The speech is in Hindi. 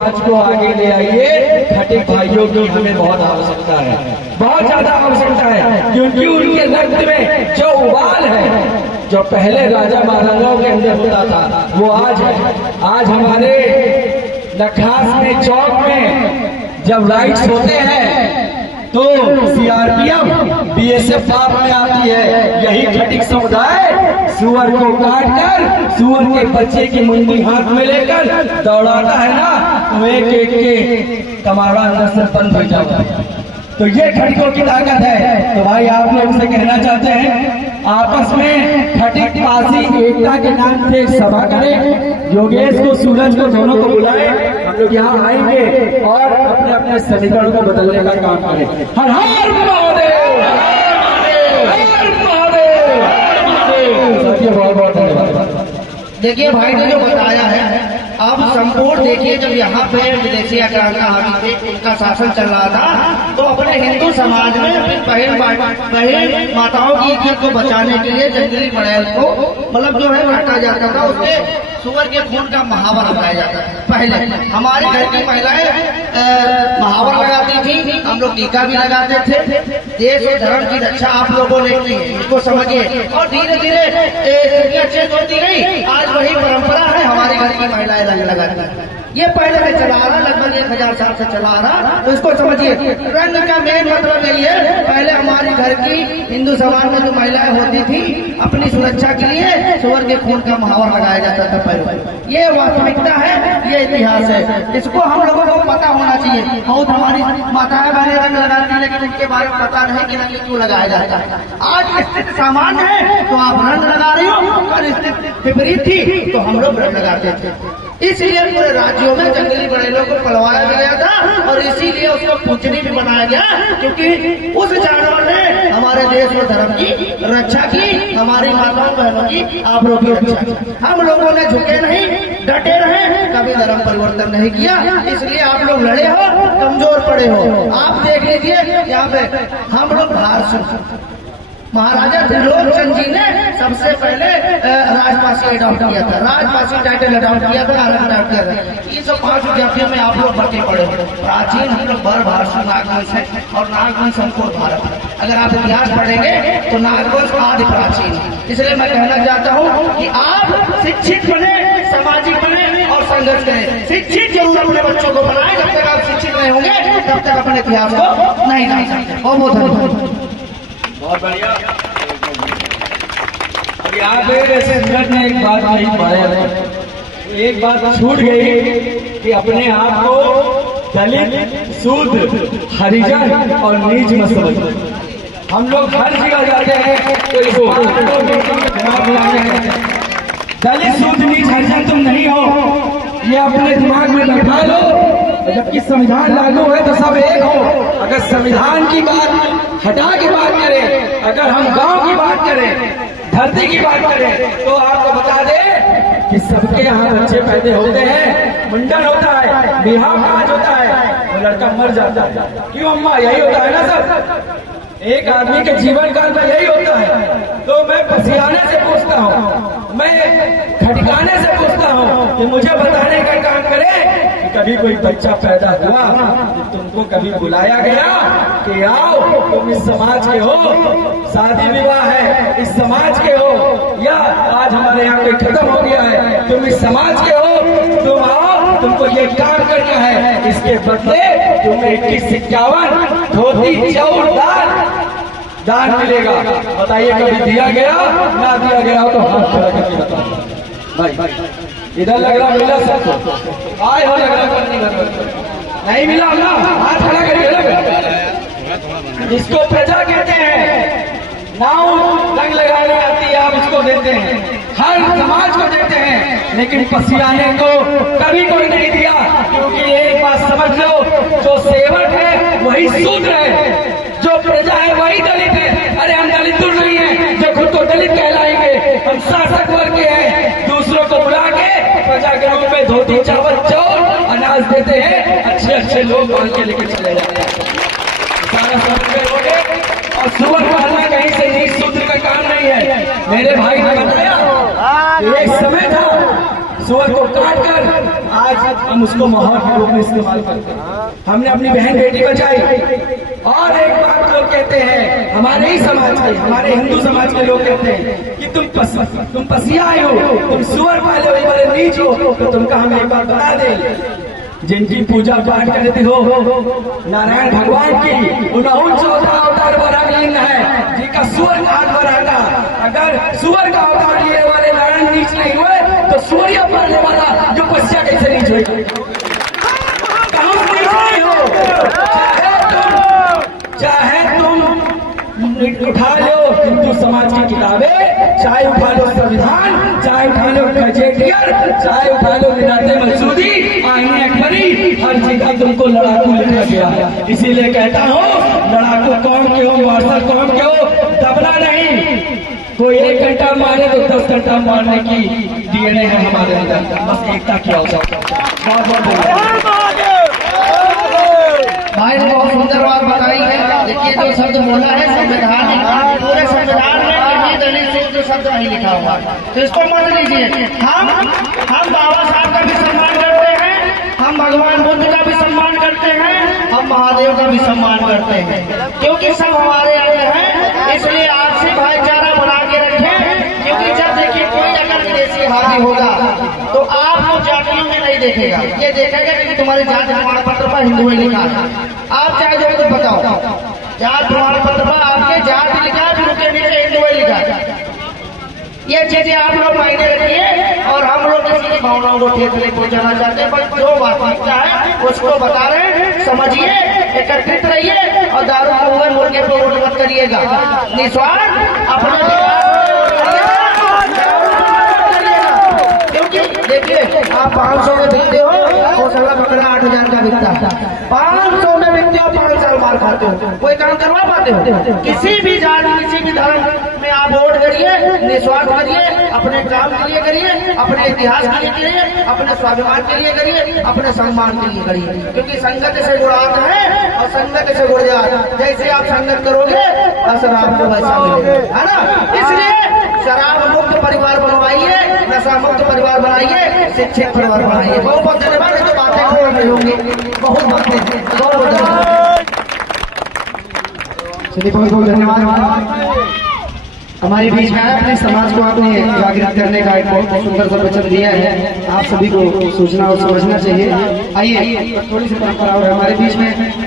आज को आगे ले आइए। खटिक भाइयों की हमें बहुत आवश्यकता है, बहुत ज्यादा आवश्यकता है, क्योंकि उनके रक्त में जो उबाल है, जो पहले राजा महाराजाओं के अंदर होता था, वो आज है। आज हमारे नखास में, चौक में जब राइट्स होते हैं तो सीआरपीएफ बीएसएफ साथ में आती है। यही खटिक समुदाय सुअर को काटकर सुअर के बच्चे की मुंडी हाथ में लेकर दौड़ाता है ना, तो एक एक के कमाड़ा अंदर से बंद हो जाता है। तो ये खटिकों की ताकत है। तो भाई आप लोग से कहना चाहते हैं, आपस में खटिक पासी एकता के नाम से सभा करें। योगेश को, सूरज को, दोनों को बुलाए। हम लोग यहाँ आएंगे और अपने अपने समीकरण को बदलने का काम करें। हर हर महादेव, हर महादेव। बहुत बहुत धन्यवाद। देखिए भाई ने जो बताया है, अब संपूर्ण देखिए, जब यहाँ पे विदेशी आक्रांता हावी थे, उनका शासन चल रहा था, तो अपने हिंदू समाज में बहन माताओं की इज्जत को बचाने के लिए जंगली बड़ैल को मतलब जो है काटा जाता था, उसके सुअर के खून का महावर लगाया जाता था। पहले हमारे घर की महिलाएं महावर लगाती थी, हम लोग टीका भी लगाते थे। देश और धर्म की रक्षा आप लोगों ने की, इसको समझिए। और धीरे धीरे चेंज होती गई, आज वही परंपरा है, हमारे घर की महिलाएं रंग लगाती है। ये पहले से चला आ रहा, लगभग 1000 साल से चला आ रहा। तो इसको समझिए, रंग का मेन मतलब यही है, पहले हमारे घर की हिंदू समाज में जो महिलाएं होती थी, अपनी सुरक्षा के लिए सुअर के खून का महावर लगाया जाता था पहले। ये वास्तविकता है, ये इतिहास है, इसको हम लोगों को पता होना चाहिए। बहुत हमारी माताएं बहनें रंग लगाती है, लेकिन उनके बारे में पता नहीं कि रंग क्यों लगाया जाता है। आज स्थिति सामान्य है तो आप रंग लगा रही हो, और स्थिति विपरीत थी तो हम लोग रंग लगाते थे। इसीलिए पूरे राज्यों में जंगली बड़ैलों को पलवाया गया था, और इसीलिए उसको पूजनीय भी बनाया गया, क्योंकि उस जानवर ने हमारे देश और धर्म की रक्षा की, हमारी माताओं बहनों की आबरू की रक्षा की। हम लोगों ने झुके नहीं, डटे रहे, कभी धर्म परिवर्तन नहीं किया। इसलिए आप लोग लड़े हो, कमजोर पड़े हो। आप देख लीजिए यहाँ पे हम लोग महाराजा त्रिलोचन जी ने सबसे पहले राजपाशी अडॉप्ट किया था, राजपाशी टाइटल अडॉप्ट किया था, अडॉप्ट किया था। 305 विद्यार्थियों में आप लोग भर्ती पड़े हो। प्राचीन हम लोग भारत नागवंश है, और नागवंश संपूर्ण भारत है। अगर आप इतिहास पढ़ेंगे तो नागवंश आदि प्राचीन है। इसलिए मैं कहना चाहता हूँ कि आप शिक्षित बने, सामाजिक बने और संघर्ष करें। शिक्षित जरूर अपने बच्चों को बनाए, जब तक आप शिक्षित नहीं होंगे तब तक अपने इतिहास को नहीं जान सकते। बहुत धन्यवाद। बहुत बढ़िया। अब यहाँ पे वैसे अंदर ने एक बात नहीं पाया, एक बात छूट गई कि अपने आप को दलित, शूद्र, हरिजन और नीच मत समझो। हम लोग हर जगह जाते हैं तो इसको दिमाग मिलाते हैं, दलित, शूद्र, नीच, हरिजन तुम नहीं हो, ये अपने दिमाग में बैठा लो। जबकि संविधान लागू है तो सब एक हो। अगर संविधान की बात हटा के बात करें, अगर हम गांव की बात करें, धरती की बात करें, तो आपको बता दें कि सबके यहाँ बच्चे पैदा होते हैं, मुंडन होता है, बिहाव काज होता है, वो लड़का मर जाता है। क्यों अम्मा? यही होता है ना सर, एक आदमी के जीवन काल में यही होता है। तो मैं पसियाने से पूछता हूँ, मैं खटकाने से पूछता हूँ कि मुझे बताने का काम करें कि कभी कोई बच्चा पैदा हुआ तो तुमको कभी बुलाया गया कि आओ तुम इस समाज के हो, शादी विवाह है इस समाज के हो, या आज हमारे यहाँ कोई खत्म हो गया है तुम इस समाज के हो, तुम आओ, तुमको ये काम करना है, इसके बदले तुम्हें 2151 धोती चाउर दान मिलेगा। बताइए कभी दिया गया? ना दिया गया हो तो हाथ खड़ा करके बताओ भाई। इधर लग रहा मिला सबको, आए हो लग रहा नहीं मिला ना, हाथ खड़ा करके। इसको प्रजा कहते हैं, नाव रंग लगाने आती है, आप इसको देते हैं, हर समाज को देते हैं, लेकिन पसियाने को कभी कोई नहीं दिया। क्योंकि एक बात समझ लो, जो सेवक है वही शूद्र है, जो प्रजा है वही दलित है। अरे हम दलित दूर नहीं है जो खुद को दलित कहलाएंगे, हम शासक वर्ग के हैं, दूसरों को बुला के प्रजा के रूप में धोती चावल चौल अनाज देते हैं, अच्छे अच्छे लोग मान के लेके चले जाते हैं। सारा समझ गए। और सुअर पालना कहीं से नीच शूद्र का काम नहीं है। मेरे भाई ने बताया एक समय था सुअर को काट कर आज हम उसको मोहर के रूप में इस्तेमाल करते हैं। हमने अपनी बहन बेटी बचाई। और एक बात लोग कहते हैं, हमारे ही समाज के, हमारे हिंदू समाज के लोग कहते हैं कि तुम पसियाए हो, तुम सुअर पाले हो, बड़े नीच हो। तो तुमका हम एक बात बता दें, जिनकी पूजा पाठ करते हो नारायण भगवान की, उन्होंने 14 अवतार बरागलीन है, जिनका सुअर का हाथ बराता। अगर सुअर का अवतार लिए वाले नारायण नीच नहीं हुए तो सूर्य पालने वाला जो पश्चिया कैसे नीच हुए? चाहे तुम उठा लो हिंदू समाज की किताबें, चाहे उठा लो संविधान, चाहे उठा लो गजेटियर, चाहे उठा लो मिनाते मसूदी, आईने अकबरी, हर जगह तुमको लड़ाकू लिखा गया है। इसीलिए कहता हूँ, लड़ाकू कौन के हो, मार्शल कौन के हो, दबना नहीं। कोई 1 घंटा मारे तो 10 घंटा मारने की डीएनए है हमारे अंदर। बस एकता की आवश्यकता। बहुत बहुत भाई ने बहुत सुंदर बात बताई है। देखिए जो शब्द बोला है संविधान में, पूरे संविधान में कहीं दलित सूत्र शब्द नहीं लिखा हुआ, तो इसको मत लीजिए। हम बाबा साहब का भी सम्मान करते हैं, हम भगवान बुद्ध का भी सम्मान करते हैं, हम महादेव का भी सम्मान करते हैं, क्योंकि सब हमारे अंग हैं। इसलिए आपसी भाईचारा बना के रखें, क्योंकि जब देखिए कोई अगर विदेशी हावी होगा तो आपको जातियों में नहीं देखेगा, ये देखेगा कि तुम्हारी जात प्रमाण पत्र पर हिंदू ही लिखा है। आप चाहे जो कुछ बताओ, जात प्रमाण पत्र पर आपके जात लिखा है, फिर उसके नीचे हिंदू ही लिखा है। ये चीजें आप लोग मायने रखिए, और हम लोग किसी की भावनाओं को ठेस नहीं पहुंचाना चाहते, पर जो वास्तविकता है उसको बता रहे हैं। समझिए, एकत्रित रहिए, और दारू को हुए मुर्गे पे वोट मत करिएगा। निस्वार्थ अपने देखिए, आप 500 में बिकते हो, गौशाला पकड़ा 8000 का बिकता है। 500 में बिकते हो, 5 साल मार खाते हो, कोई काम करवा पाते हो? किसी भी जात, किसी भी धर्म में आप वोट करिए, निस्वार्थ करिए, अपने काम के लिए करिए, अपने इतिहास के लिए करिए, अपने स्वाभिमान के लिए करिए, अपने सम्मान के लिए करिए, क्योंकि संगत से जुड़ाता है और संगत से जुड़ जाए। जैसे आप संगत करोगे असर आपको वैसा मिलेगा, है ना? इसलिए शराब मुक्त परिवार बनवाइए, नशा मुक्त परिवार बनाइए, शिक्षित परिवार बनाइए। बहुत बहुत धन्यवाद। तो बातें खोल रही होंगी, बहुत बातें, बहुत धन्यवाद। चलिए, बहुत बहुत धन्यवाद। हमारे बीच में अपने समाज को आपने जागृत करने का एक बहुत सुंदर सा वचन दिया है। आप सभी को सोचना और समझना चाहिए। आइए, थोड़ी सी परंपरा और हमारे बीच में